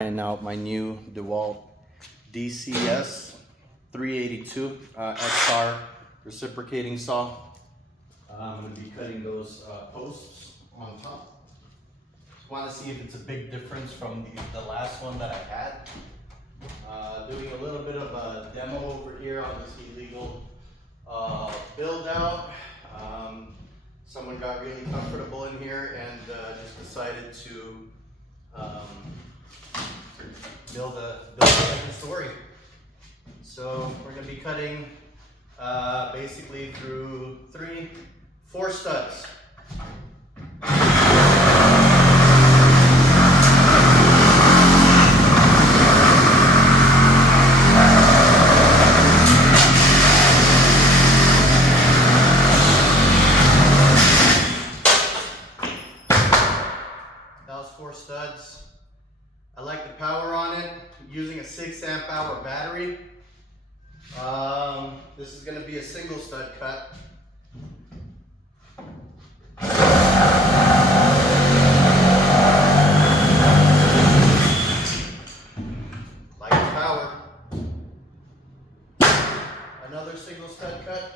Trying out my new dewalt dcs382 XR reciprocating saw. I'm going to be cutting those posts on top. Just want to see if it's a big difference from the last one that I had. Doing a little bit of a demo over here on this illegal build out. Someone got really comfortable in here and just decided to build a second story. So we're going to be cutting basically through 4 studs. That was 4 studs. I like the power on it, using a 6 amp hour battery. This is going to be a single stud cut. Like the power. Another single stud cut.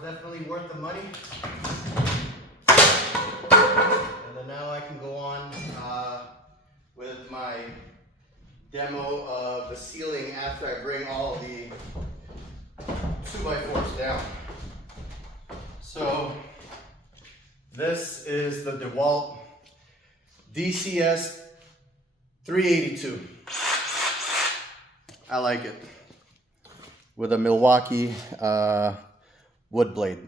Definitely worth the money. And then now I can go on with my demo of the ceiling after I bring all the 2x4s down. So this is the dewalt dcs382. I like it. With a Milwaukee wood blade.